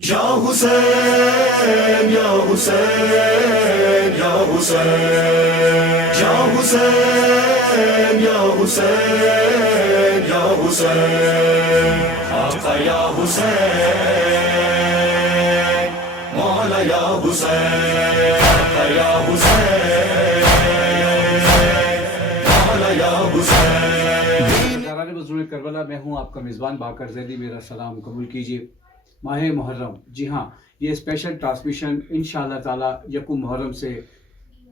یا حسین یا حسین یا حسین یا حسین یا حسین یا حسین آقا یا حسین مولا یا حسین آقا یا حسین مولا یا حسین. داران بزرگ کربلا، میں ہوں آپ کا میزبان باقر زیدی. میرا سلام قبول کیجیے. ماہ محرم، جی ہاں، یہ اسپیشل ٹرانسمیشن انشاءاللہ تعالی یکم محرم سے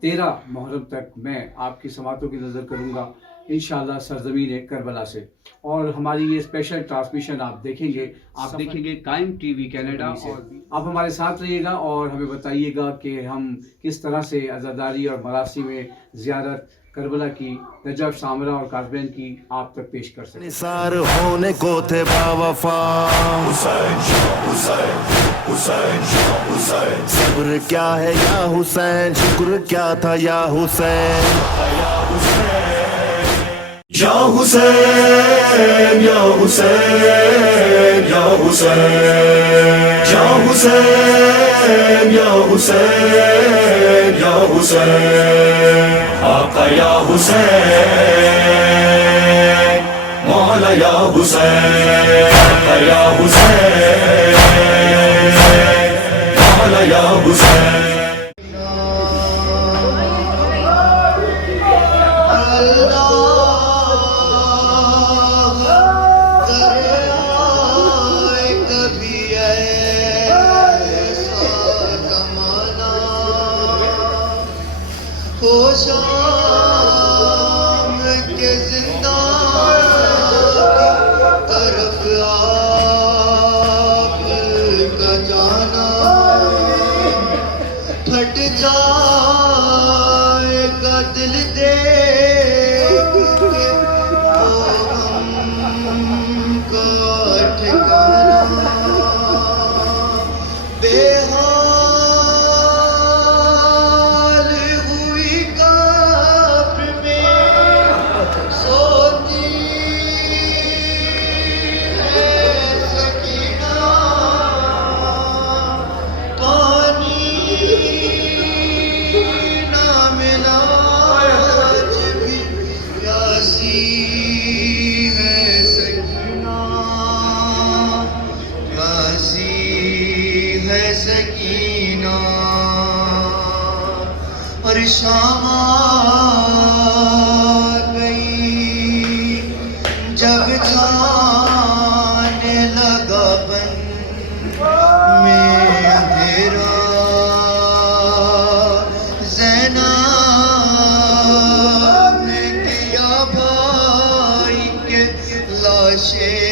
13 محرم تک میں آپ کی سماعتوں کی نظر کروں گا انشاءاللہ سرزمین کربلا سے. اور ہماری یہ اسپیشل ٹرانسمیشن آپ دیکھیں گے قائم ٹی وی کینیڈا. اور آپ ہمارے ساتھ رہیے گا اور ہمیں بتائیے گا کہ ہم کس طرح سے عزاداری اور مراسی میں زیارت کربلا کی، نجف، سامرا اور کاظمین کی آپ تک پیش کر سکیں. نثار ہونے کو تھے باوفا حسین شاہ حسین حسین شاہ حسین صبر کیا ہے یا حسین، شکر کیا تھا یا حسین. یا حسین یا حسین یا حسین یا حسین یا حسین یا حسین آقا یا حسین مولا یا حسین آقا یا حسین مولا یا حسین. شام کے زندہ طرف آپ کا جانا پھٹ جائے گا دل دیکھ کے ہم کا ٹھکانا. بے سکینہ اور شام آ گئی جب چھانے لگا بن میں اندھیرا. زینب نے کیا بھائی کے لاشیں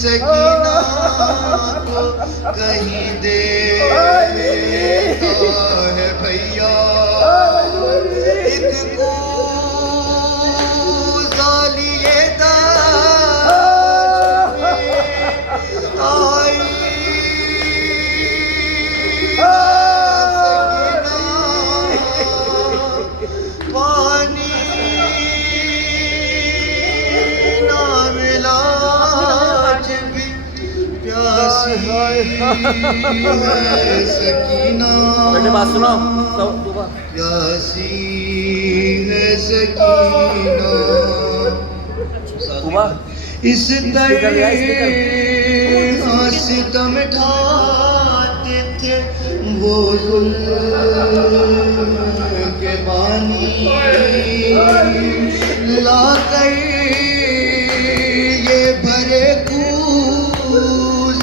سکینہ کو کہیں دیکھا ہے بھیا ایک کوزالیے دشت میں آئی سکینہ پانی نہ ملا سکینہ پیاسی ہے سکینہ. اس طرح ستم ڈھاتے تھے وہ ظلم کے بانی لا کر یہ بھرے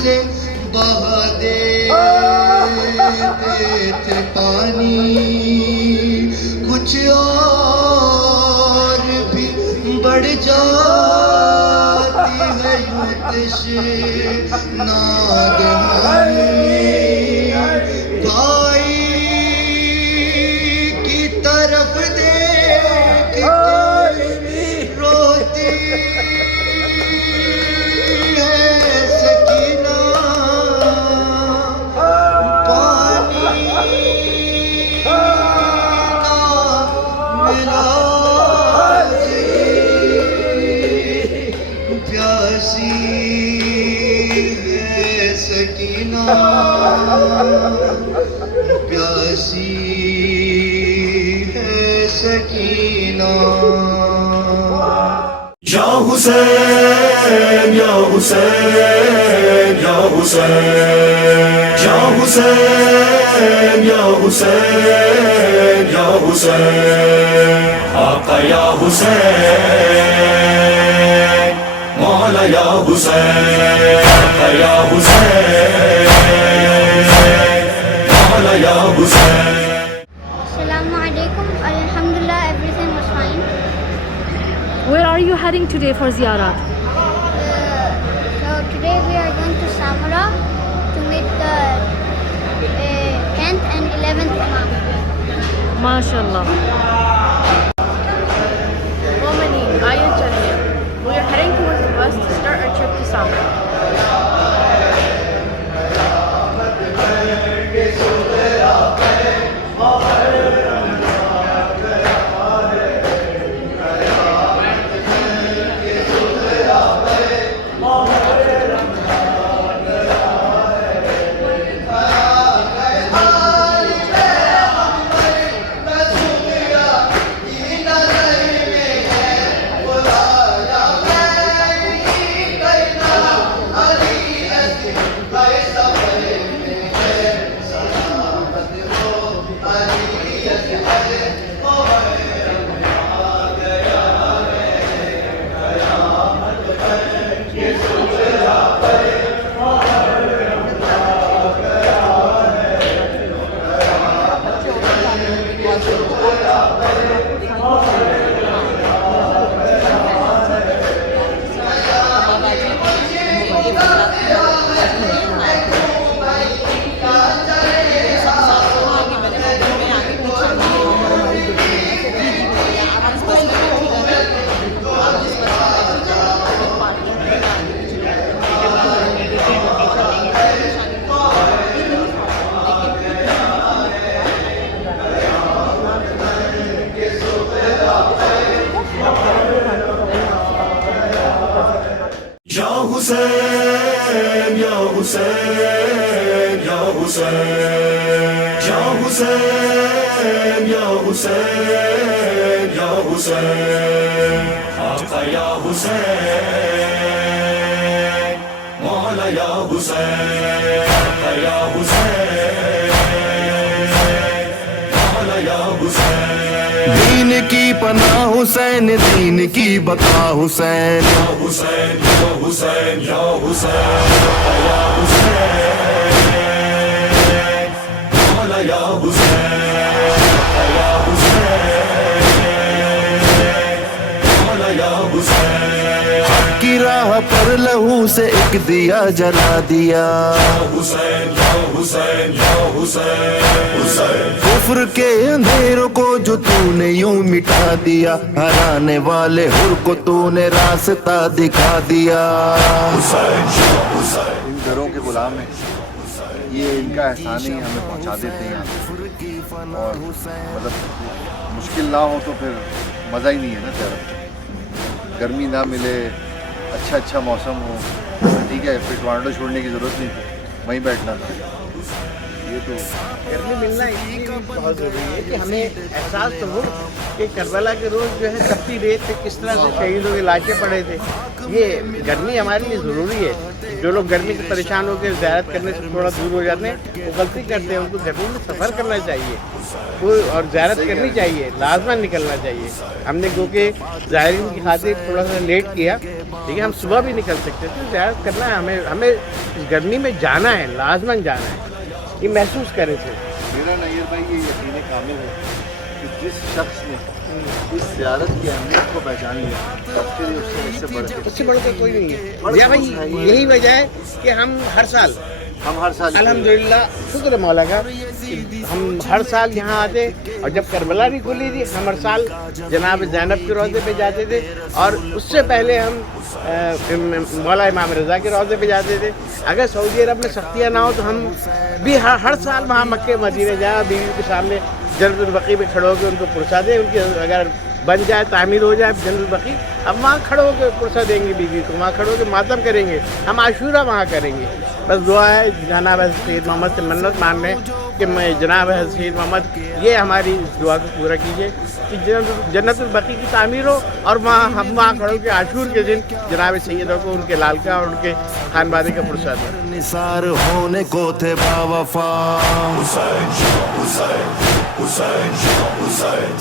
سے بہا دیتے تھے پانی. کچھ اور بھی بڑھ جاتی ہے یوں تشناک بھائی کی طرف دیکھ کے روتی ملا प्यासी है सकीना या हुसैन या हुसैन या हुसैन या हुसैन या हुसैन या हुसैन आका या हुसैन मौला या हुसैन आका या हुसैन मौला या Hussain Assalamu alaikum. Alhamdulillah, everything was fine. Where are you heading today for ziyarat? So today we are going to Samara to meet the 10th and 11th Imam. MashaAllah. Momani, Aya Chania. We are heading towards the bus to start our trip to Samara. या हुसैन या हुसैन या हुसैन या हुसैन या हुसैन या हुसैन आका या हुसैन मौला या हुसैन आका या हुसैन मौला या हुसैन दीन की पनाह हुसैन, दीन की बका हुसैन। या हुसैन या हुसैन या हुसैन या हुसैन मौला या हुसैन या हुसैन मौला या हुसैन की राह पर लहू से एक दिया जला दिया, या हुसैन या हुसैन या हुसैन हुसैन कुफ्र के अंधेरों को जो तूने यूं मिटा दिया, हराने वाले हुर को तूने रास्ता दिखा दिया। हुसैन या हुसैन इन घरों के गुलाम हैं, ये इनका एहसान ही हमें पहुंचा देते हैं यहाँ पे। और मतलब मुश्किल ना हो तो फिर मज़ा ही नहीं है ना ज़्यादा। गर्मी ना मिले, अच्छा मौसम हो, ठीक है, फिर टोरंटो छोड़ने की ज़रूरत नहीं थी, वहीं बैठना था। ये तो गर्मी मिलना इसलिए बहुत ज़रूरी है कि हमें एहसास तो हो कि करबला के रोज़ जो है तपती रेत पे किस तरह से शहीदों के लाशें पड़े थे। ये गर्मी हमारे लिए ज़रूरी है। जो लोग गर्मी से परेशान होकर ज़ियारत करने से थोड़ा दूर हो जाते हैं वो गलती करते हैं। उनको गर्मी में सफ़र करना चाहिए और ज़ियारत करनी चाहिए, लाजमन निकलना चाहिए। हमने क्योंकि ज़ायरीन की खातिर थोड़ा सा लेट किया, लेकिन हम सुबह भी निकल सकते थे। ज़ियारत करना है, हमें इस गर्मी में जाना है, लाजमन जाना है, ये महसूस करें थे। मेरा नैयर भाई ये यकीन कामिल है कि जिस शख्स ने इस ज़ियारत की अहमियत को पहचान लिया, उसके लिए उससे बढ़ कर कोई नहीं है। या भाई यही वजह है कि हम हर साल अल्हम्दुलिल्लाह शुक्र मौला का हम हर साल यहाँ आते। और जब करबला भी खुली थी हम हर साल जनाब ज़ैनब के रोज़े पे जाते थे, और उससे पहले हम मौला इमाम रज़ा के रोज़े पे जाते थे। अगर सऊदी अरब में सख्तियाँ ना हो तो हम भी हर साल वहाँ मक्के मदीने जाए, बीवी के सामने जन्नतुल बकी में खड़े होकर उनको पुरसा दें। उनकी अगर बन जाए, तामीर हो जाए जन्नतुल बकी, अब वहाँ खड़े होकर पुरसा देंगे बीवी को, वहाँ खड़े होकर मातम करेंगे। हम आशूरा वहाँ करेंगे। बस दुआ है जनाब सैयद मोहम्मद से मन्नत मान लें कि मैं जनाब सैयद मोहम्मद ये हमारी इस दुआ को पूरा कीजिए कि जन्नतुल बकी की तामीर हो और हम वहाँ खड़ों के आशूर के दिन जनाब सैयदों को उनके लाल का और उनके खानबादी का फुर्सत हो। निसार होने को थे बावफा,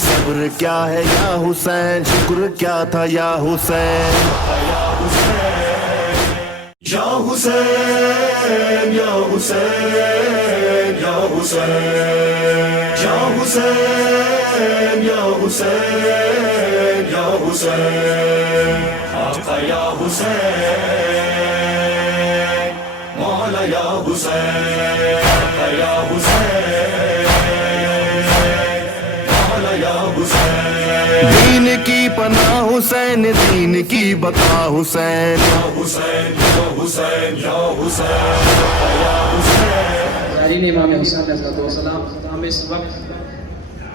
सब्र क्या है या हुसैन, शुक्र क्या था या हुसैन। या हुसैन या हुसैन या हुसैन या हुसैन या हुसैन या हुसैन आका या हुसैन मौला या हुसैन आका या हुसैन मौला या हुसैन। दीन की पनाह हुसैन, दीन की बका हुसैन। या हुसैन या हुसैन या हुसैन या हुसैन। नारीन इमाम हुसैन अलैहिस्सलाम हम इस वक्त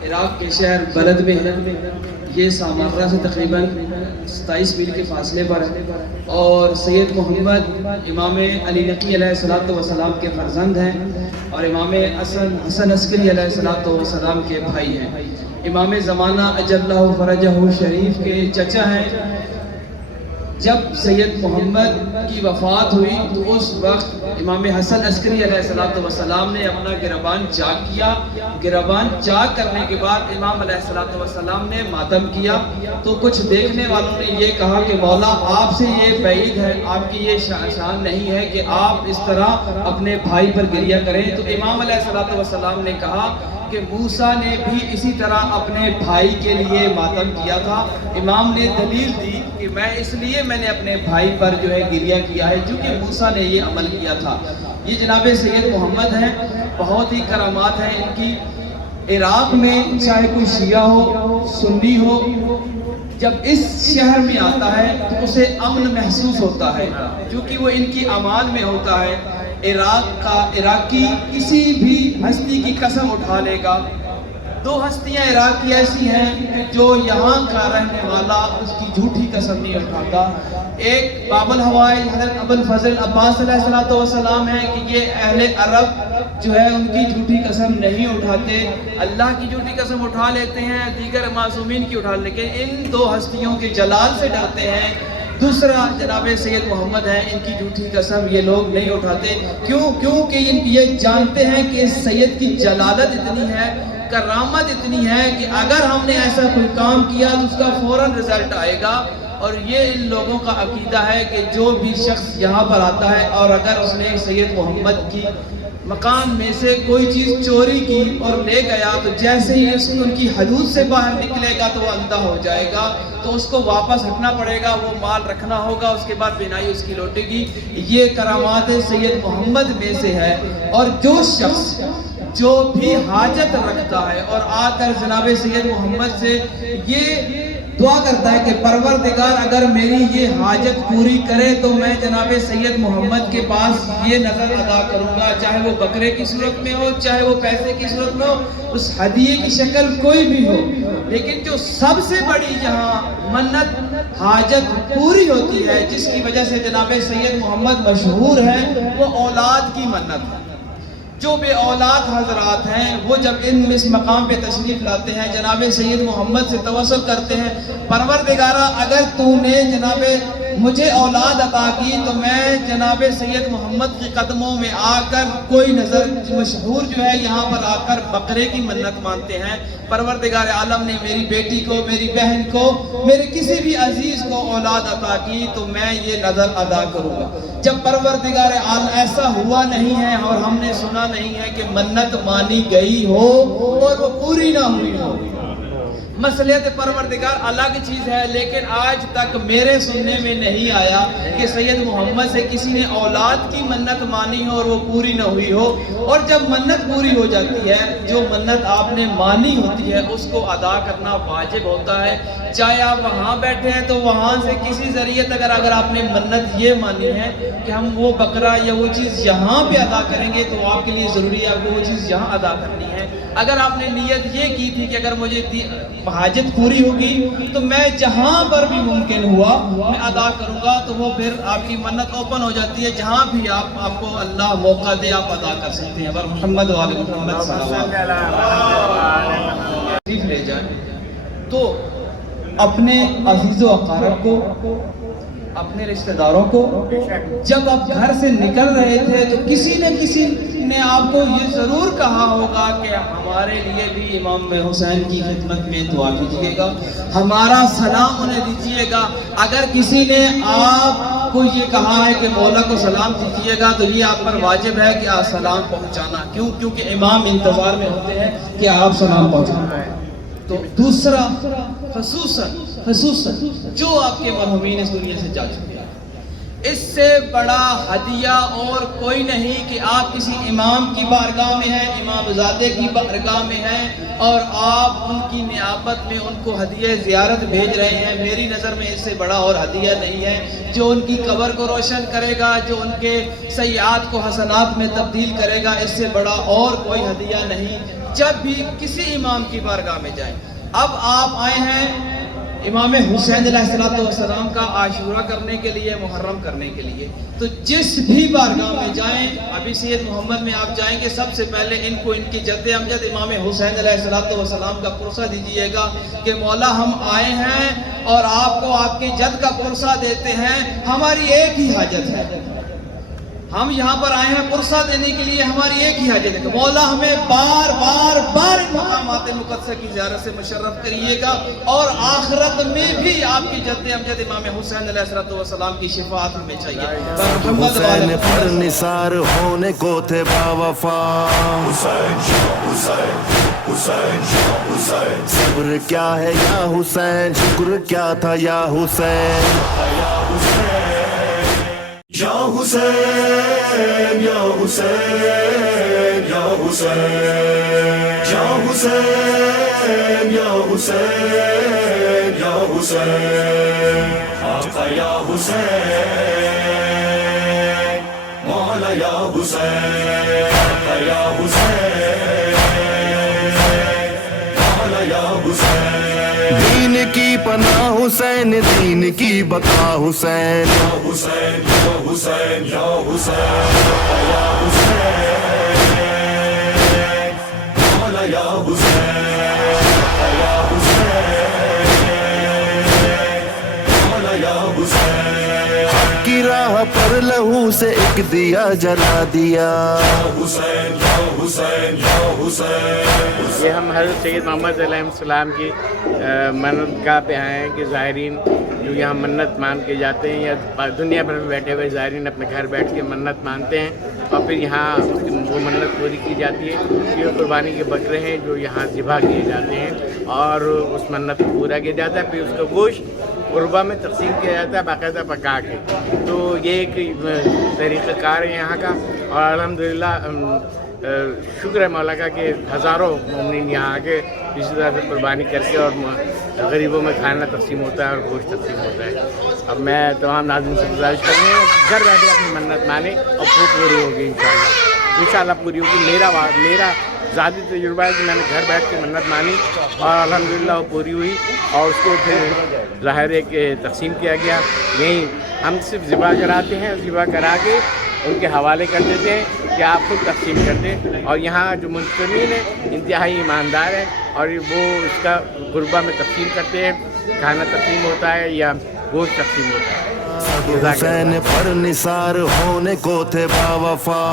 इराक़ के शहर बलद में हैं। ये सामर्रा से तकरीबन 27 मील के फासले पर है और सैयद मोहम्मद इमाम अली नकी अलैहिस्सलाम के फ़र्जंद हैं और इमाम हसन अस्करी अलैहिस्सलाम के भाई हैं। इमाम ज़माना अजल्लहु फ़रजहु शरीफ के चचा हैं। जब सैयद मोहम्मद की वफ़ात हुई तो उस वक्त इमाम हसन अस्करी अलैहिस्सलाम ने अपना गिरबान चाक किया। गिरबान चाक करने के बाद इमाम अलैहिस्सलाम ने मातम किया तो कुछ देखने वालों ने ये कहा कि मौला आपसे ये बैद है, आपकी ये शान नहीं है कि आप इस तरह अपने भाई पर गिरिया करें। तो इमाम अलैहिस्सलाम ने कहा कि मूसा ने भी इसी तरह अपने भाई के लिए मातम किया था। इमाम ने दलील दी कि मैंने अपने भाई पर जो है गिरिया किया है क्योंकि मूसा ने ये अमल किया था। ये जनाब सैयद मोहम्मद हैं, बहुत ही करामात हैं इनकी। इराक़ में चाहे कोई शिया हो सुन्नी हो, जब इस शहर में आता है तो उसे अमन महसूस होता है क्योंकि वो इनकी अमान में होता है। इराक़ी किसी भी हस्ती की कसम उठा लेगा। 2 हस्तियां इराक़ की ऐसी हैं कि जो यहाँ का रहने वाला उसकी झूठी कसम नहीं उठाता। एक बाबुल हवाई हज़रत अबुल फज़ल अब्बास अलैहिस्सलाम है कि ये अहले अरब जो है उनकी झूठी कसम नहीं उठाते, अल्लाह की झूठी कसम उठा लेते हैं, दीगर मासूमीन की उठा, लेकिन इन 2 हस्तियों के जलाल से डरते हैं। दूसरा जनाब सैयद मोहम्मद है, इनकी झूठी कसम ये लोग नहीं उठाते। क्योंकि ये जानते हैं कि सैयद की जलालत इतनी है, करामत इतनी है कि अगर हमने ऐसा कोई काम किया तो उसका फौरन रिजल्ट आएगा। और ये इन लोगों का अकीदा है कि जो भी शख्स यहाँ पर आता है और अगर उसने सैयद मोहम्मद की मकान में से कोई चीज़ चोरी की और ले गया तो जैसे ही उसकी उनकी हदूद से बाहर निकलेगा तो वो अंधा हो जाएगा, तो उसको वापस हटना पड़ेगा, वो माल रखना होगा, उसके बाद बिनाई उसकी लौटेगी। ये करामात सैयद मोहम्मद में से है। और जो शख्स जो भी हाजत रखता है और आकर जनाब सैयद मोहम्मद से ये दुआ करता है कि परवरदिगार अगर मेरी ये हाजत पूरी करे तो मैं जनाब सैयद मोहम्मद के पास ये नज़र अदा करूँगा, चाहे वो बकरे की सूरत में हो, चाहे वो पैसे की सूरत में हो, उस हदिये की शक्ल कोई भी हो। लेकिन जो सबसे बड़ी जहाँ मन्नत हाजत पूरी होती है, जिसकी वजह से जनाब सैयद मोहम्मद मशहूर है, वो औलाद की मन्नत है। जो बे औलाद हजरात हैं वो जब इस मकाम पे तशरीफ़ लाते हैं, जनाब सैयद मोहम्मद से तवस्सुल करते हैं, परवरदिगारा अगर तूने जनाब मुझे औलाद अता की तो मैं जनाब सैयद मोहम्मद के कदमों में आकर, कोई नज़र मशहूर जो है यहाँ पर आकर बकरे की मन्नत मानते हैं, परवरदिगार आलम ने मेरी बेटी को, मेरी बहन को, मेरे किसी भी अजीज़ को औलाद अता की तो मैं ये नज़र अदा करूँगा। जब परवरदिगार आलम ऐसा हुआ नहीं है और हमने सुना नहीं है कि मन्नत मानी गई हो और वो पूरी ना हुई हो, मसलियत परवरदिगार अलग चीज़ है, लेकिन आज तक मेरे सुनने में नहीं आया कि सैयद मोहम्मद से किसी ने औलाद की मन्नत मानी हो और वो पूरी ना हुई हो। और जब मन्नत पूरी हो जाती है, जो मन्नत आपने मानी होती है उसको अदा करना वाजिब होता है। چاہے آپ وہاں بیٹھے ہیں تو وہاں سے کسی ذریعے اگر آپ نے منت یہ مانی ہے کہ ہم وہ بکرا یا وہ چیز یہاں پہ ادا کریں گے تو آپ کے لیے ضروری ہے آپ کو وہ چیز یہاں ادا کرنی ہے. اگر آپ نے نیت یہ کی تھی کہ اگر مجھے حاجت پوری ہوگی تو میں جہاں پر بھی ممکن ہوا میں ادا کروں گا, تو وہ پھر آپ کی منت اوپن ہو جاتی ہے. جہاں بھی آپ کو اللہ موقع دے آپ ادا کر سکتے ہیں. محمد وعلی محمد صلی اللہ علیہ لے جائیں تو اپنے عزیز و اقارب کو, اپنے رشتہ داروں کو جب آپ گھر سے نکل رہے تھے تو کسی نے آپ کو یہ ضرور کہا ہوگا کہ ہمارے لیے بھی امام حسین کی خدمت میں دعا کیجیے گا, ہمارا سلام انہیں دیجیے گا. اگر کسی نے آپ کو یہ کہا ہے کہ مولا کو سلام دیجیے گا تو یہ آپ پر واجب ہے کہ آپ سلام پہنچانا. کیونکہ امام انتظار میں ہوتے ہیں کہ آپ سلام پہنچانا. تو دوسرا خصوصاً جو آپ کے مرحومین اس دنیا سے جا چکے ہیں, اس سے بڑا ہدیہ اور کوئی نہیں کہ آپ کسی امام کی بارگاہ میں ہیں, امام زادے کی بارگاہ میں ہیں اور آپ ان کی نیابت میں ان کو ہدیہ زیارت بھیج رہے ہیں. میری نظر میں اس سے بڑا اور ہدیہ نہیں ہے جو ان کی قبر کو روشن کرے گا, جو ان کے سیئات کو حسنات میں تبدیل کرے گا. اس سے بڑا اور کوئی ہدیہ نہیں. جب بھی کسی امام کی بارگاہ میں جائیں, اب آپ آئے ہیں امام حسین علیہ السلام کا عاشورہ کرنے کے لیے, محرم کرنے کے لیے, تو جس بھی بارگاہ میں جائیں, ابھی سید محمد میں آپ جائیں گے, سب سے پہلے ان کو ان کی جد امجد امام حسین علیہ السلام کا پرسہ دیجیے گا کہ مولا ہم آئے ہیں اور آپ کو آپ کے جد کا پرسہ دیتے ہیں. ہماری ایک ہی حاجت ہے, ہم یہاں پر آئے ہیں پرسہ دینے کے لیے, ہماری ایک ہی حاجت ہے کہ مولا ہمیں بار بار مقامات مقدسہ کی زیارت سے مشرف کریے گا اور آخرت میں بھی آپ کی جد امجد امام حسین علیہ السلام کی شفاعت ہمیں چاہیے. حسین پر نثار ہونے کو تھے باوفا, صبر کیا ہے یا حسین, شکر کیا تھا یا حسین. یا حسین یا حسین یا حسین یا حسین یا حسین یا حسین آقا یا حسین مولا یا حسین آقا یا حسین مولا یا حسین. دین کی پناہ حسین, دین کی بقا حسین. یا حسین یا حسین یا حسین یا حسین مولا یا حسین یا حسین مولا یا حسین. حق کی راہ پر لہو سے ایک دیا جلا دیا. یا حسین یا حسین یا حسین. یہ ہم حضرت سید محمد علیہ السلام کی منت گاہ پہ آئے ہیں کہ زائرین جو یہاں منت مان کے جاتے ہیں یا دنیا بھر میں بیٹھے ہوئے زائرین اپنے گھر بیٹھ کے منت مانتے ہیں اور پھر یہاں وہ منت پوری کی جاتی ہے. یہ قربانی کے بکرے ہیں جو یہاں ذبح کیے جاتے ہیں اور اس منت کو پورا کیا جاتا ہے. پھر اس کا گوشت غربا میں تقسیم کیا جاتا ہے باقاعدہ پکا کے. تو یہ ایک طریقہ کار ہے یہاں کا اور الحمدللہ شکر ہے مولا کا کہ ہزاروں مومنین یہاں آ کے اسی طرح سے قربانی کر کے اور غریبوں میں کھانا تقسیم ہوتا ہے اور گوشت تقسیم ہوتا ہے. اب میں تمام ناظرین سے گزارش کروں گا گھر بیٹھے اپنی منت مانیں اور خوب پوری ہوگی انشاءاللہ پوری ہوگی. میرا ذاتی تجربہ ہے کہ میں نے گھر بیٹھ کے منت مانی اور الحمدللہ وہ پوری ہوئی اور اس کو پھر ظاہر ہے کہ تقسیم کیا گیا. یہیں ہم صرف ذبح کراتے ہیں, ذبح کرا کے ان کے حوالے کر دیتے ہیں کہ آپ خود تقسیم کر دیں. اور یہاں جو منتظمین ہیں انتہائی ایماندار ہیں اور وہ اس کا غربا میں تقسیم کرتے ہیں, کھانا تقسیم ہوتا ہے یا گوشت تقسیم ہوتا ہے. حسین پر نثار ہونے کو تھے باوفا,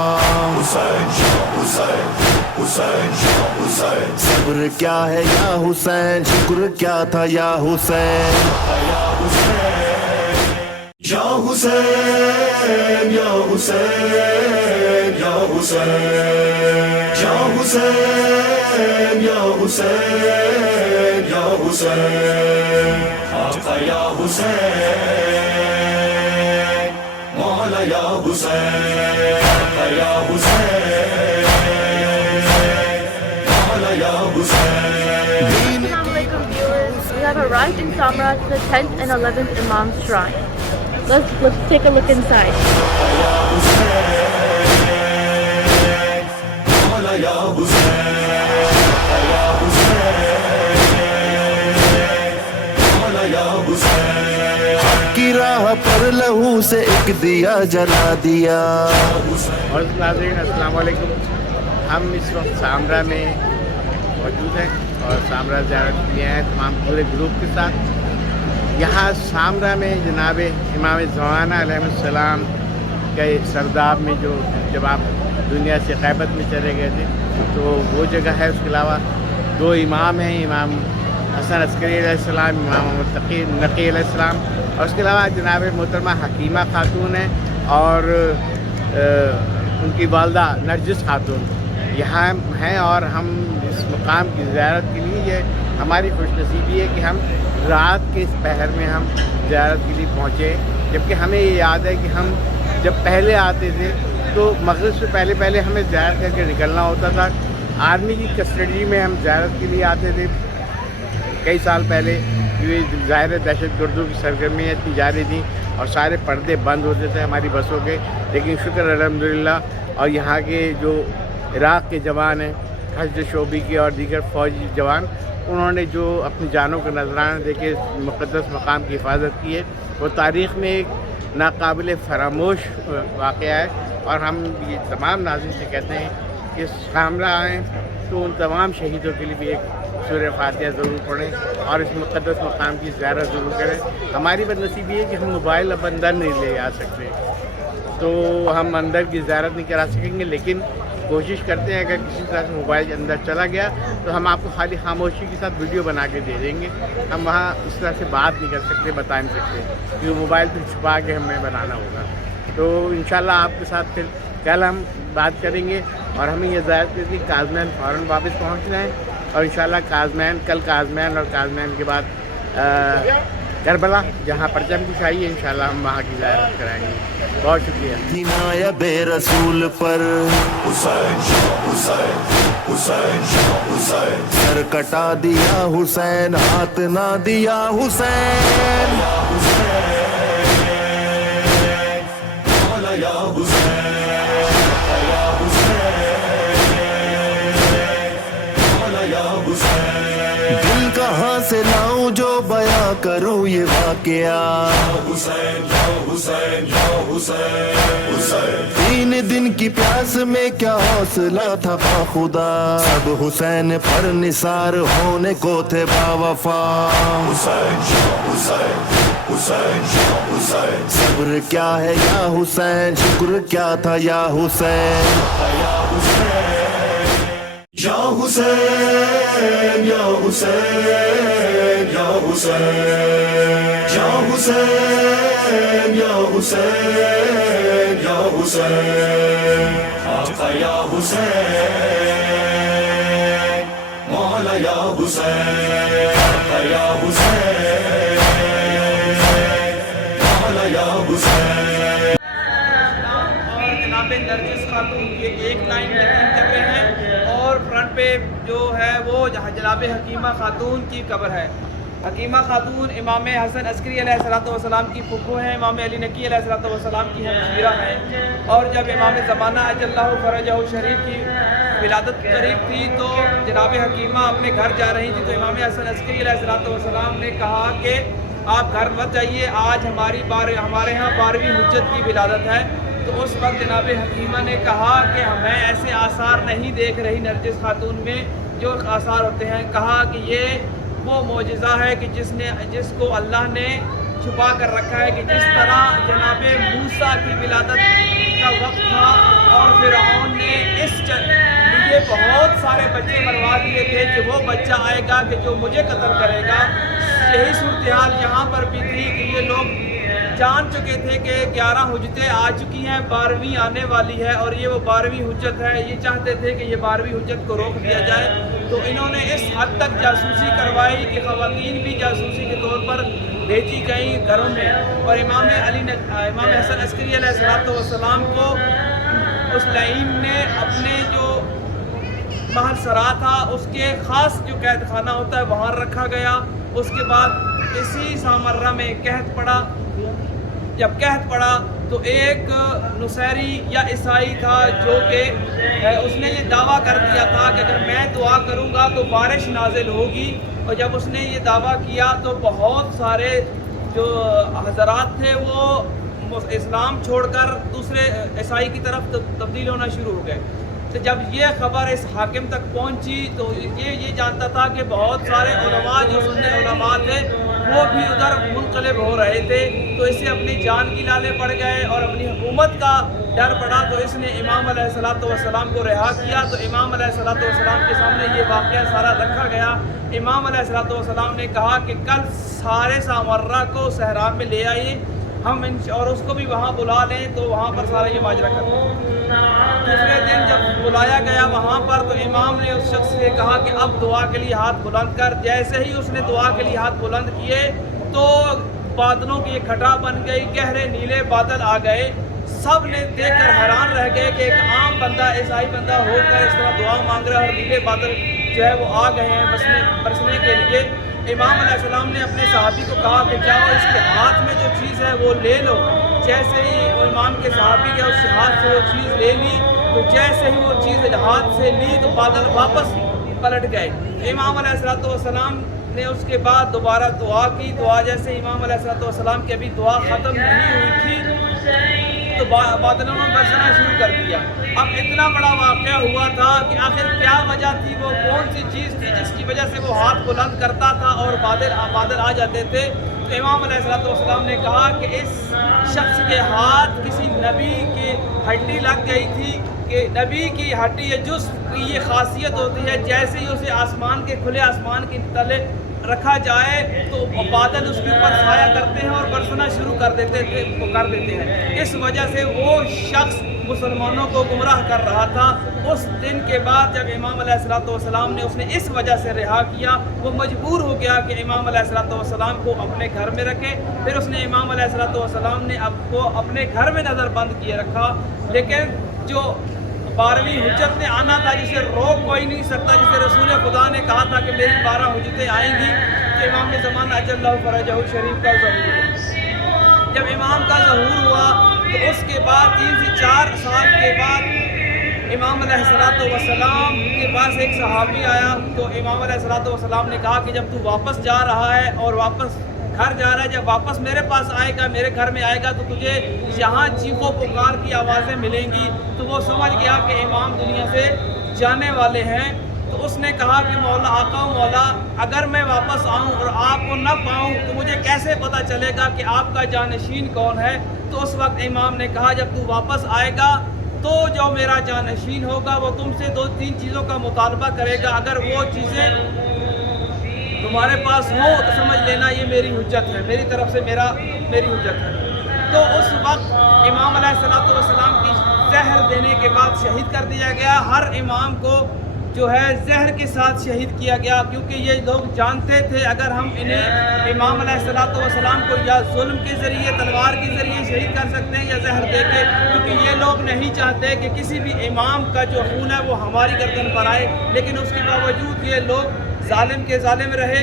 صبر کیا ہے یا حسین, شکر کیا تھا یا حسین. یا حسین یا حسین یا حسین یا حسین یا حسین یا حسین آقا یا حسین مولا یا حسین آقا یا حسین مولا یا حسین. Assalamu alaikum viewers. We have arrived arrived in Samra to the 10th and 11th Imam's shrine. Let's take a look inside. की राह पर लहू से एक दिया जला दिया। और नाज़रीन अस्सलाम वालेकुम। हम इस वक्त सामरा में मौजूद हैं और सामरा ज़ियारत के लिए हैं तमाम पूरे ग्रुप के साथ। यहाँ सामरा में जनाब इमाम ज़माना अलैहिस्सलाम के सरदाब में जो जब आप दुनिया से ग़ैबत में चले गए थे तो वो जगह है। उसके अलावा दो इमाम हैं, इमाम हसन अस्करी अलैहिस्सलाम, इमाम तकी नकी अलैहिस्सलाम, और उसके अलावा जनाब मोहतरमा हकीमा खातून हैं और उनकी वालदा नरजिस खातून यहाँ हैं। और हम इस मुकाम की ज़ियारत के लिए ये हमारी खुशनसीबी है कि हम रात के इस पहर में हम ज़ियारत के लिए पहुँचे, जबकि हमें ये याद है कि हम जब पहले आते थे तो मग़रिब से पहले हमें ज़ियारत करके निकलना होता था। आर्मी की कस्टडी में हम ज़ियारत के लिए आते थे कई साल पहले, क्योंकि ज़ाहिर दहशत गर्दों की सरगर्मियाँ इतनी जारी थी और सारे पर्दे बंद होते थे हमारी बसों के। लेकिन शुक्र अल्हम्दुलिल्लाह, और यहाँ के जो इराक़ के जवान हैं, हश्द शोबी के और दीगर फ़ौजी जवान, उन्होंने जो अपनी जानों को नजराना देके मुक़द्दस मकाम की हिफाजत की है, वो तारीख़ में एक नाकाबिल फरामोश वाक़या है। और हम ये तमाम नाज़रीन से कहते हैं कि सामरा आएँ तो उन तमाम शहीदों के लिए भी एक सूरह फातिहा ज़रूर पढ़ें और इस मुक़द्दस मकाम की ज़ियारत ज़रूर करें। हमारी बदनसीबी है कि हम मोबाइल अब अंदर नहीं ले आ सकते, तो हम अंदर की ज़ियारत नहीं करा सकेंगे, लेकिन कोशिश करते हैं अगर किसी तरह से मोबाइल अंदर चला गया तो हम आपको खाली खामोशी के साथ वीडियो बना के दे देंगे। हम वहाँ इस तरह से बात नहीं कर सकते, बता नहीं सकते, क्योंकि मोबाइल फिर छुपा के हमें बनाना होगा। तो इंशाल्लाह आपके साथ फिर कल हम बात करेंगे। और हमें ये ज़ाहिर करती काज़मैन फ़ौरन वापस पहुँचना है और इंशाल्लाह कल काज़मैन और काज़मैन के बाद करबला जहाँ परचम कुशाई है, इंशाल्लाह हम वहाँ की ज़ियारत कराएंगे। बहुत शुक्रिया। हिमाया बेरसूल पर हुसैन हुसैन हुसैन हुसैन सर कटा दिया हुसैन, हाथ ना दिया हुसैन। दिल कहाँ से लाऊं जो बयां करूं ये वाकया। हुसैन हुसैन हुसैन 3 दिन की प्यास में क्या हौसला था बाखुदा, सब हुसैन पर निसार होने को थे बावफा। हुसैन हुसैन हुसैन हुसैन सब्र क्या है या हुसैन, शुक्र क्या था या हुसैन। या हुसैन या हुसैन या हुसैन या हुसैन या हुसैन या हुसैन या हुसैन आका या हुसैन मौला या हुसैन आका या हुसैन मौला या हुसैन। और जनाब नरजिस खातून ये एक लाइन में 3 जगह हैं और फ्रंट पे जो है वो जनाब हकीमा खातून की कब्र है। हकीमा खातून इमाम हसन अस्करी अलैहिस्सलाम की फुफू हैं, इमाम अली नकी अलैहिस्सलाम की हमशीरा हैं। और जब इमाम ज़माना अजल्लाहु फरजहु शरीफ की विलादत करीब थी तो जनाब हकीमा अपने घर जा रही थी, तो इमाम हसन अस्करी अलैहिस्सलाम ने कहा कि आप घर मत जाइए, आज हमारे यहाँ 12वीं हुज्जत की विलादत है। तो उस वक्त जनाब हकीमा ने कहा कि मैं ऐसे आसार नहीं देख रही नरजिस खातून में जो आसार होते हैं। कहा कि ये वो मोजिज़ा है कि जिसको अल्लाह ने छुपा कर रखा है, कि जिस तरह जनाब मूसा की विलादत का वक्त था और फिरऔन ने इस लिए बहुत सारे बच्चे मरवा दिए थे कि वो बच्चा आएगा कि जो मुझे कत्ल करेगा। यही सूरत हाल यहाँ पर भी थी कि ये लोग जान चुके थे कि 11 हुज्जतें आ चुकी हैं, 12वीं आने वाली है और ये वो 12वीं हुज्जत है। ये चाहते थे कि ये 12वीं हुज्जत को रोक दिया जाए, तो इन्होंने इस हद तक जासूसी करवाई कि ख़वातीन भी जासूसी के तौर पर भेजी गई घरों में। और इमाम हसन अस्करी अलैहिस्सलाम को उस लाइन ने अपने जो महल सरा था उसके ख़ास जो कैद खाना होता है वहाँ रखा गया। उसके बाद इसी सामर्रा में कहत पड़ा। जब कहत पड़ा तो एक नुसैरी या ईसाई था जो कि उसने ये दावा कर दिया था कि अगर मैं दुआ करूँगा तो बारिश नाजिल होगी। और जब उसने ये दावा किया तो बहुत सारे जो हज़रात थे वो इस्लाम छोड़कर दूसरे ईसाई की तरफ तब्दील होना शुरू हो गए। तो जब ये ख़बर इस हाकिम तक पहुंची तो ये जानता था कि बहुत सारे उलमा जो सुन्नी उलमा थे वो भी उधर मुनक़लिब हो रहे थे। तो इससे अपनी जान की लाले पड़ गए और अपनी हुकूमत का डर पड़ा। तो इसने इमाम अलैहिस्सलातु वस्सलाम को रिहा किया। तो इमाम अलैहिस्सलातु वस्सलाम के सामने ये वाक़या सारा रखा गया। इमाम अलैहिस्सलातु वस्सलाम ने कहा कि कल सारे सामर्रा को सहरा में ले आइए हम और उसको भी वहाँ बुला लें तो वहाँ पर सारा ये माजरा कर दें। दूसरे दिन जब बुलाया गया वहाँ पर तो इमाम ने उस शख्स से कहा कि अब दुआ के लिए हाथ बुलंद कर। जैसे ही उसने दुआ के लिए हाथ बुलंद किए तो बादलों की एक घटा बन गई, गहरे नीले बादल आ गए। सब ने देखकर हैरान रह गए कि एक आम बंदा ईसाई बंदा होकर इस तरह दुआ मांग रहा है और नीले बादल जो है वो आ गए हैं बरसने के लिए। इमाम अलैहिस्सलाम ने अपने सहाबी को कहा कि जाओ इसके हाथ में जो चीज़ है वो ले लो। जैसे ही वो इमाम के सहाबी के उसके हाथ से वो चीज़ ले ली तो जैसे ही वो चीज़ हाथ से ली तो बादल वापस पलट गए। इमाम अलैहिस्सलातु वस्सलाम ने उसके बाद दोबारा दुआ की। दुआ जैसे इमाम अलैहिस्सलातु वस्सलाम की अभी दुआ ख़त्म नहीं हुई थी तो बादलों ने बरसना शुरू कर दिया। अब इतना बड़ा वाक़या हुआ था कि आखिर क्या वजह थी, वो कौन सी चीज़ थी जिसकी वजह से वो हाथ बुलंद करता था और बादल आ जाते थे। तो इमाम अलैहिस्सलातु वस्सलाम ने कहा कि इस शख्स के हाथ किसी नबी की हड्डी लग गई थी कि नबी की हड्डी या जुज़्व की ये खासियत होती है, जैसे ही उसे आसमान के खुले आसमान के तले रखा जाए तो बादल उसके ऊपर छाया करते हैं और बरसना शुरू कर देते हैं। इस वजह से वो शख्स मुसलमानों को गुमराह कर रहा था। उस दिन के बाद जब इमाम अलैहिस्सलातु वस्सलाम ने उसने इस वजह से रिहा किया, वो मजबूर हो गया कि इमाम अलैहिस्सलातु वस्सलाम को अपने घर में रखे। फिर उसने इमाम अलैहिस्सलातु वस्सलाम ने आपको अपने घर में नज़रबंद किए रखा। लेकिन जो 12वीं हुज्जत ने आना था जिसे रोक कोई नहीं सकता, जिसे रसूल खुदा ने कहा था कि मेरी 12 हुज्जतें आएंगी, तो इमाम ज़माना अजल्लहु फरजहु शरीफ का ज़हूर हुआ। जब इमाम का ज़हूर हुआ तो उसके बाद 3 से 4 साल के बाद इमाम अलैहिस्सलातु वस्सलाम के पास एक सहाबी आया। तो इमाम अलैहिस्सलातु वस्सलाम ने कहा कि जब तू वापस जा रहा है और वापस घर जा रहा है, जब वापस मेरे पास आएगा, मेरे घर में आएगा तो तुझे यहाँ चीखों पुकार की आवाज़ें मिलेंगी। तो वो समझ गया कि इमाम दुनिया से जाने वाले हैं। तो उसने कहा कि मौला आका मौला, अगर मैं वापस आऊँ और आपको न पाऊँ तो मुझे कैसे पता चलेगा कि आपका जानशीन कौन है। तो उस वक्त इमाम ने कहा जब तू वापस आएगा तो जो मेरा जानशीन होगा वो तुमसे 2-3 चीज़ों का मुतालबा करेगा। अगर वो चीज़ें तुम्हारे पास हो तो समझ लेना ये मेरी हुज्जत है, मेरी तरफ से मेरी हुज्जत है। तो उस वक्त इमाम अलैहिस्सलातु वस्सलाम की जहर देने के बाद शहीद कर दिया गया। हर इमाम को जो है जहर के साथ शहीद किया गया, क्योंकि ये लोग जानते थे अगर हम इन्हें इमाम अलैहिस्सलातु वस्सलाम को या जुल्म के ज़रिए तलवार के ज़रिए शहीद कर सकते हैं या जहर दे के, क्योंकि ये लोग नहीं चाहते कि किसी भी इमाम का जो खून है वो हमारी गर्दन पर आए। लेकिन उसके बावजूद ये लोग जालिम के जालिम रहे।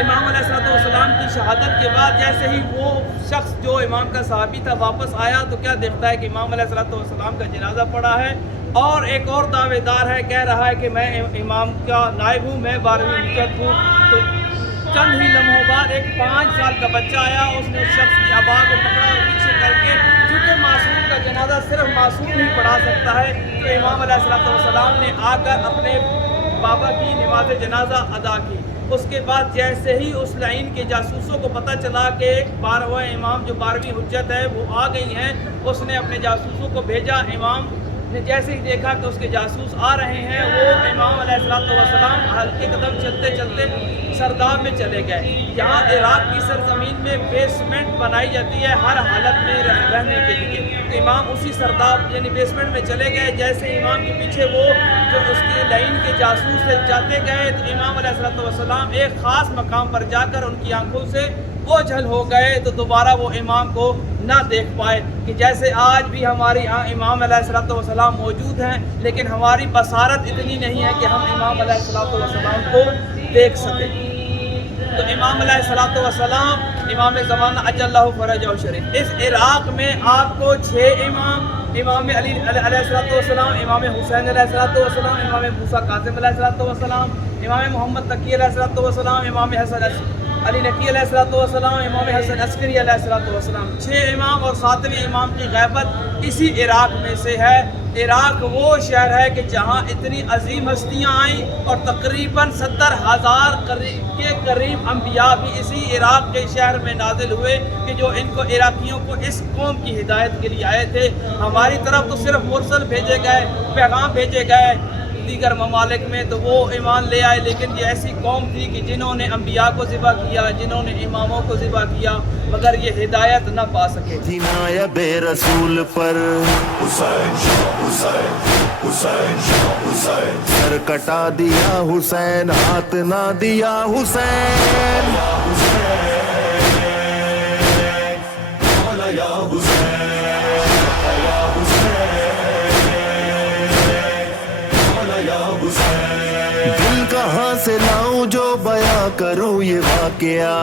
इमाम अलैहिस्सलातु वस्सलाम की शहादत के बाद जैसे ही वो शख्स जो इमाम का सहाबी था वापस आया तो क्या देखता है कि इमाम अलैहिस्सलातु वस्सलाम का जनाजा पड़ा है और एक और दावेदार है, कह रहा है कि मैं इमाम का नायब हूँ, मैं 12वीं हुज्जत हूँ। तो चंद ही लम्हों बाद एक 5 साल का बच्चा आया, उसने उस शख्स की अबा को पकड़ा और पीछे करके, क्योंकि मासूम का जनाजा सिर्फ मासूम ही पढ़ा सकता है, तो इमाम अलैहिस्सलातु वस्सलाम ने आकर अपने बाबा की नमाज जनाजा अदा की। उसके बाद जैसे ही उस लाइन के जासूसों को पता चला कि एक 12वां इमाम जो 12वीं हुज्जत है वो आ गई हैं, उसने अपने जासूसों को भेजा। इमाम ने जैसे ही देखा कि उसके जासूस आ रहे हैं, वो इमाम अलैहिस्सलातु वस्सलाम हल्के कदम चलते चलते सरदाब में चले गए। यहाँ इराक़ की सरजमीन में बेसमेंट बनाई जाती है हर हालत में रहने के लिए, तो इमाम उसी सरदाब यानी बेसमेंट में चले गए। जैसे इमाम के पीछे वो जो उसकी लाइन के जासूस से जाते गए तो इमाम अलैहिस्सलातु वस्सलाम एक ख़ास मकाम पर जाकर उनकी आंखों से ओझल हो गए, तो दोबारा वो इमाम को ना देख पाए। कि जैसे आज भी हमारी इमाम अलैहिस्सलातु वस्सलाम मौजूद हैं, लेकिन हमारी बसारत इतनी नहीं है कि हम इमाम अलैहिस्सलातु वस्सलाम को देख सकें। تو امام علیہ الصلوۃ والسلام امام زمانہ اجل اللہ فرجہ شریف. اس عراق میں آپ کو 6 امام علی علیہ الصلوۃ والسلام، امام حسین علیہ الصلوۃ والسلام، امام موسیٰ کاظم علیہ الصلوۃ والسلام، امام محمد تقی علیہ الصلوۃ والسلام، امام حسن علی نقی علیہ الصلوۃ والسلام، امام حسن عسکری علیہ الصلوۃ والسلام. 6 امام اور 7ویں امام کی غیبت اسی عراق میں سے ہے. عراق وہ شہر ہے کہ جہاں اتنی عظیم ہستیاں آئیں اور تقریباً 70,000 کے قریب انبیاء بھی اسی عراق کے شہر میں نازل ہوئے کہ جو ان کو عراقیوں کو اس قوم کی ہدایت کے لیے آئے تھے. ہماری طرف تو صرف مرسل بھیجے گئے، پیغام بھیجے گئے دیگر ممالک میں تو وہ ایمان لے آئے، لیکن یہ ایسی قوم تھی کہ جنہوں نے انبیاء کو ذبح کیا، جنہوں نے اماموں کو ذبح کیا، مگر یہ ہدایت نہ پا سکے. جنایا بے رسول پر حسین شاہ حسین حسین شاہ حسین سر کٹا دیا حسین، ہاتھ نہ دیا حسین. مولا یا حسین یا حسین مولا یا حسین. دل کہاں سے لاؤں جو بیاں کروں یہ واقعہ،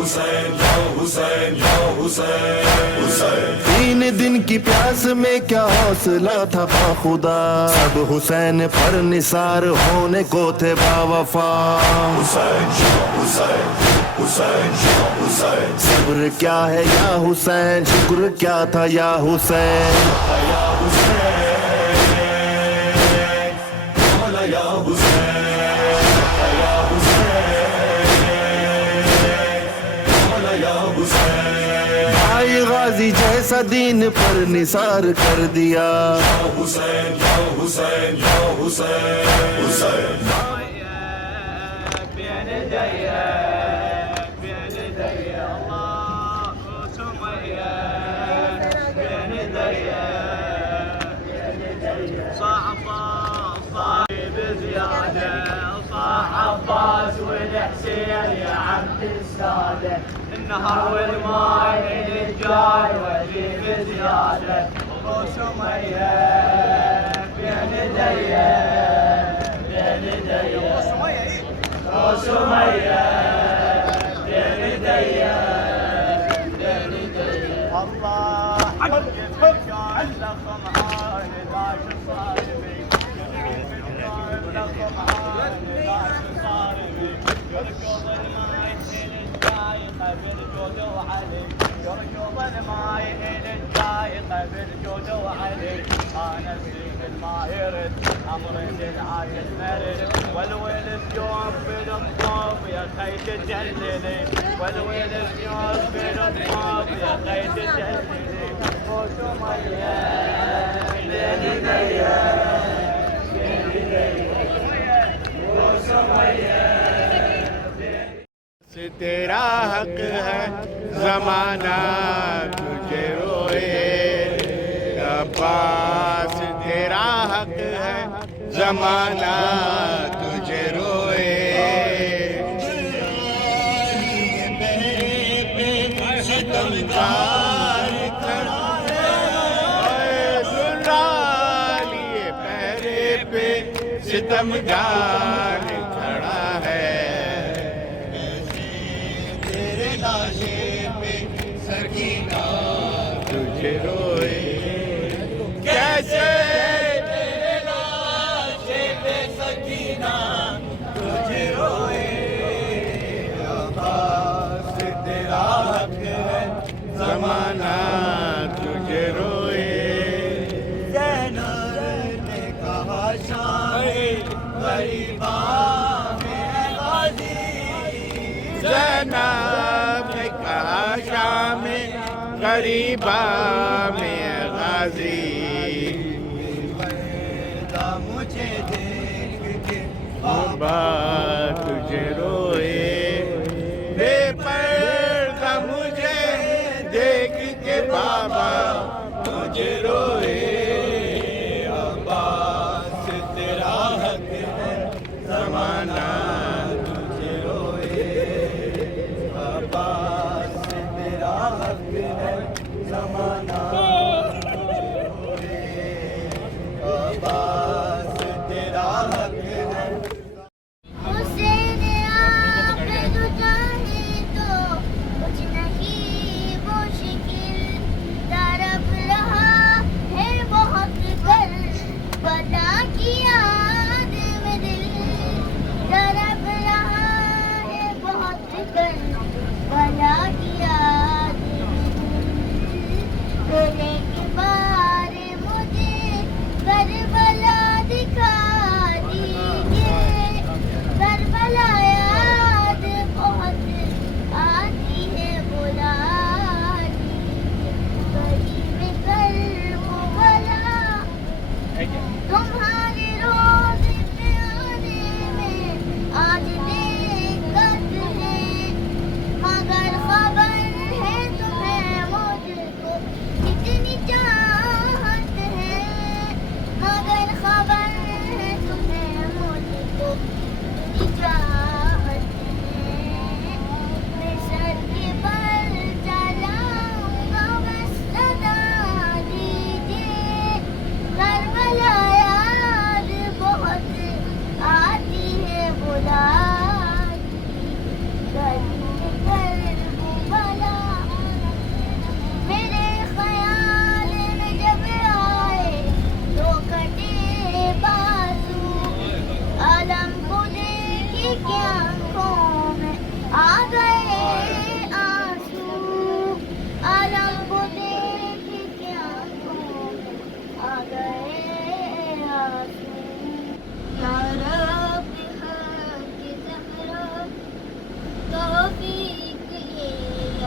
حسین یا حسین یا حسین حسین. 3 دن کی پیاس میں کیا حوصلہ تھا با خدا، سب حسین پر نثار ہونے کو تھے با وفا. حسین شاہ حسین حسین شاہ حسین صبر کیا ہے یا حسین، شکر کیا تھا یا حسین. یا حسین مولا یا حسین یا حسین مولا یا حسین. بھائی غازی جیسا دین پر نثار کر دیا، حسین یا حسین یا حسین حسین. عباس والحسين يا عبد السادة، النهر والماء الجاي واللي بزيادة، ابو سمية بين ايديا بين ايديا ابو سمية بين ايديا بين ايديا. الله حقك علق معاي داش صارمي يركض الماي الجاي قبل جود وعلي، يركض الماي الجاي قبل جود وعلي. انا فيك ما يرد امرد العايش مرد، والولد يوم بالطوب يا خي تجللي، والولد يوم بالطوب يا خي تجللي. وسمية بين ايديا بين ايديا وسمية. تیرا حق ہے زمانہ تجھے روئے، عباس تیرا حق ہے زمانہ تجھے روئے. ستمگار کھڑا ہے، لیے پہرے پہ ستمگار کھڑا ہے. تجھے روئے کیسے تیرے لاشے پہ سکینہ تجھے روئے. عباس تیرا حق ہے زمانہ تجھے روئے. زینب نے کہا شام غریباں میں غازی، زینب نے کہا شام غریبا میں غازی. مجھے دیکھ کے بابا تجھے روئے، بے پردہ مجھے دیکھ کے بابا تجھے روئے. عباس تیرا حق ہے زمانہ تجھے روئے. عباس تیرا حق ہے زمانہ عباس تیرا حق ہے. حسین آپ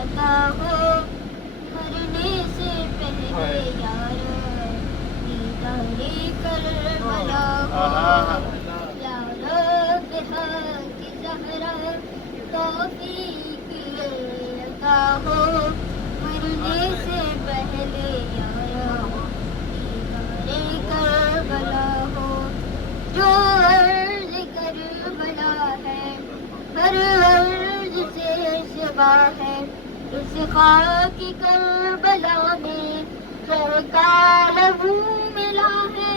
अता हो मरने से पहले यार दीदारे करबला हो या रब हक ज़हरा तौफीक ये अता हो मरने से पहले यार दीदारे करबला हो जो अर्ज़ करबला है हर अर्ज़ से सिवा है इस खाक करबला में का लहू मिला है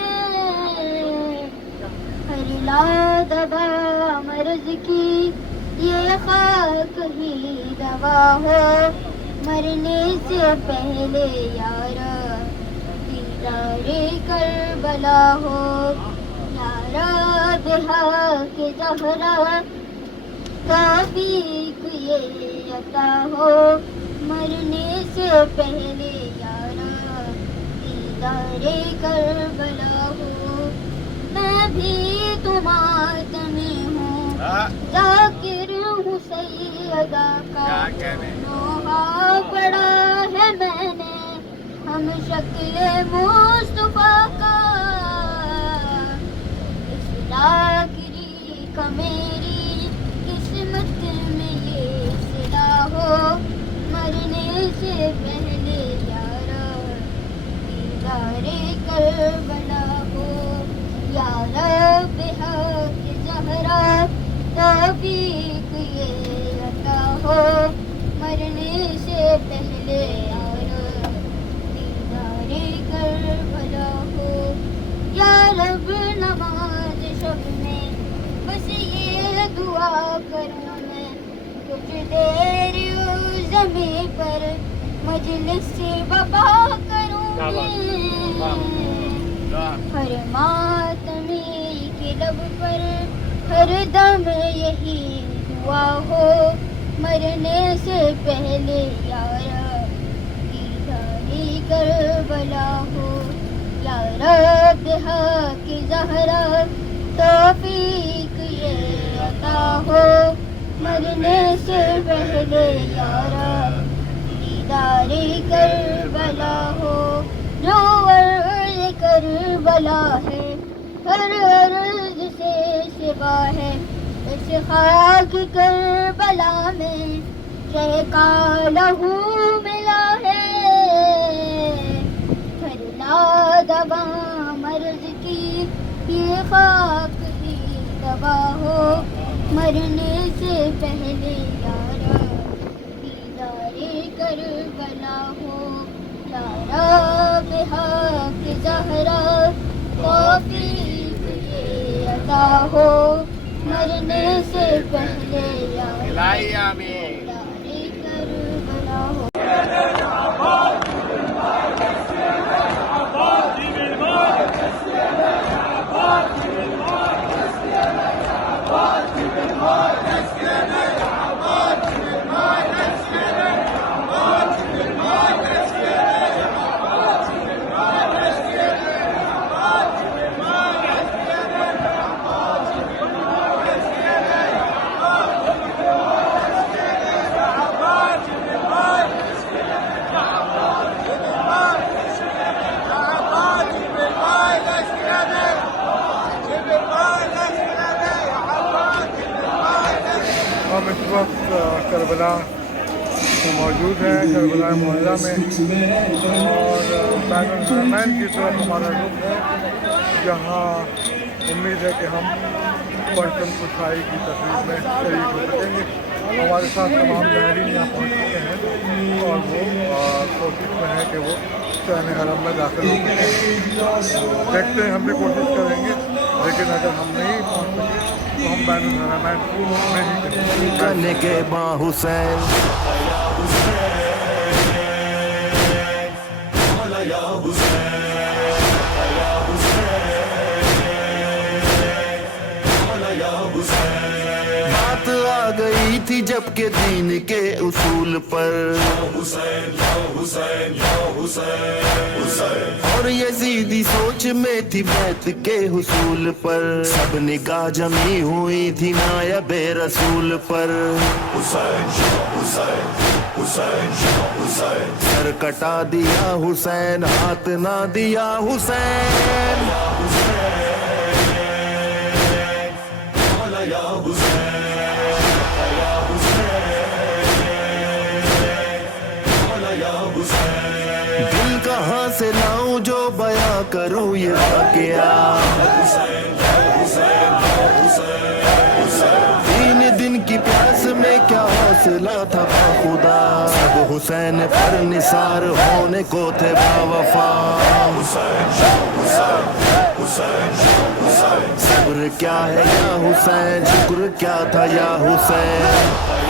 हर लादबा मर्ज की ये खाक ही दवा हो मरने से पहले यार दीदारे करबला हो यारा बिहाक ज़हरा तौफीक ये अता हो मरने से पहले यारा दीदारे करबला हो मैं भी तुम्हारे हूँ ज़ाकिर हूँ सैयदा का नोहा पढ़ा है मैंने हम शक्ल मुस्तफा का इस ज़ाकिरी का मेरी किस्मत में ये सिला हो मरने से पहले यारा दीदारे करबला हो यारा बिहाक ज़हरा तौफीक ये अता हो मरने से पहले यारा दीदारे करबला हो या रब नमाज शब में बस ये दुआ करूँ मैं कुछ देर ज़मीं पर मजलिस से बपा करूँगी हर मातमी के लब पर हर दम यही दुआ हो मरने से पहले यारा दीदारे करबला हो यारा बिहाक ज़हरा तौफीक ये अता हो मरने से पहले यारा दीदारे करबला हो जो अर्ज़ करबला है हर अर्ज़ से सिवा है इस खाक करबला में का लहू मिला है हर लादबा मर्ज़ की ये खाक ही दवा हो मरने से पहले यारा दीदारे करबला हो यारा बिहाक ज़हरा तौफीक ये अता हो मरने से पहले यारा दीदारे करबला हो हम इस वक्त करबला में मौजूद हैं करबला मोहल्ला में और बैनुल की तरफ हमारा रुख है जहाँ उम्मीद है कि हम बर्तन कुशाई की तकरीब में शरीक हो सकेंगे हमारे साथ तमाम ज़ाहिरीन यहाँ पहुँच चुके हैं और वो कोशिश में है कि वो शान हरम में दाखिल हो सकें देखते हैं हम भी कोशिश करेंगे लेकिन अगर हम नहीं पहुँच सके तो हम बैनुल हरमैन में ही करने के बा हुसैन बात आ गई थी जबकि दीन के उसूल पर और यजीदी सोच में थी बैत के हुसूल पर सब निगाह जमी हुई थी नायबे रसूल पर سر کٹا دیا حسین ہاتھ نہ دیا حسین دل کہاں سے لاؤں جو بیاں کروں یہ واقعہ تین دن کی پیاس میں کیا حوصلہ تھا خدا سب حسین پر نثار ہونے کو تھے باوفا صبر کیا ہے یا حسین شکر کیا تھا یا حسین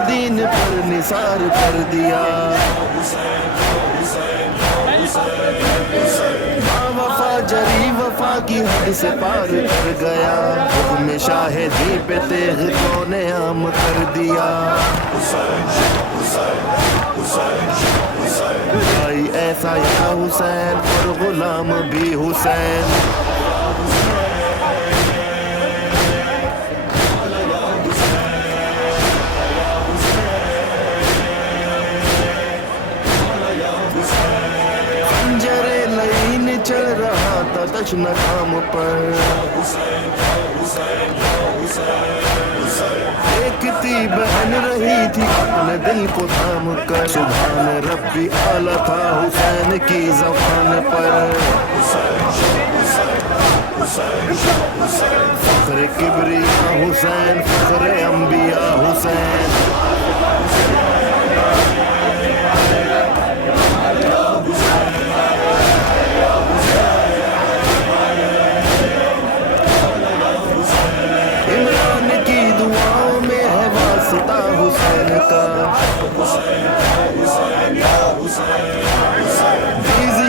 دین پر نثار کر دیا وفا جری وفا کی حد سے پار کر گیا حکم شاہدی پہ تیغ کو نے عام کر دیا بھائی ایسا یا حسین اور غلام بھی حسین چل رہا تھا دشن کام پر ایک تھی بہن رہی تھی اپنے دل کو تھام کر سبحان ربی اعلیٰ تھا حسین کی زبان پر فخر کبریا حسین فخر انبیاء حسین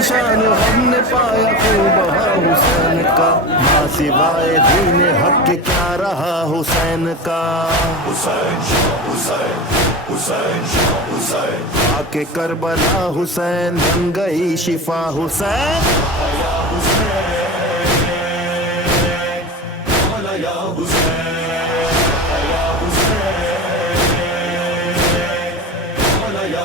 شان ہم نے پایا خوب حسین کا ماں سوائے دین حق کے کیا رہا حسین کا آ کے کربلا حسین بن گئی شفا حسین Ya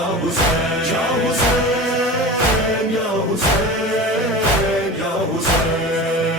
Hussein, Ya Hussein, Ya Hussein.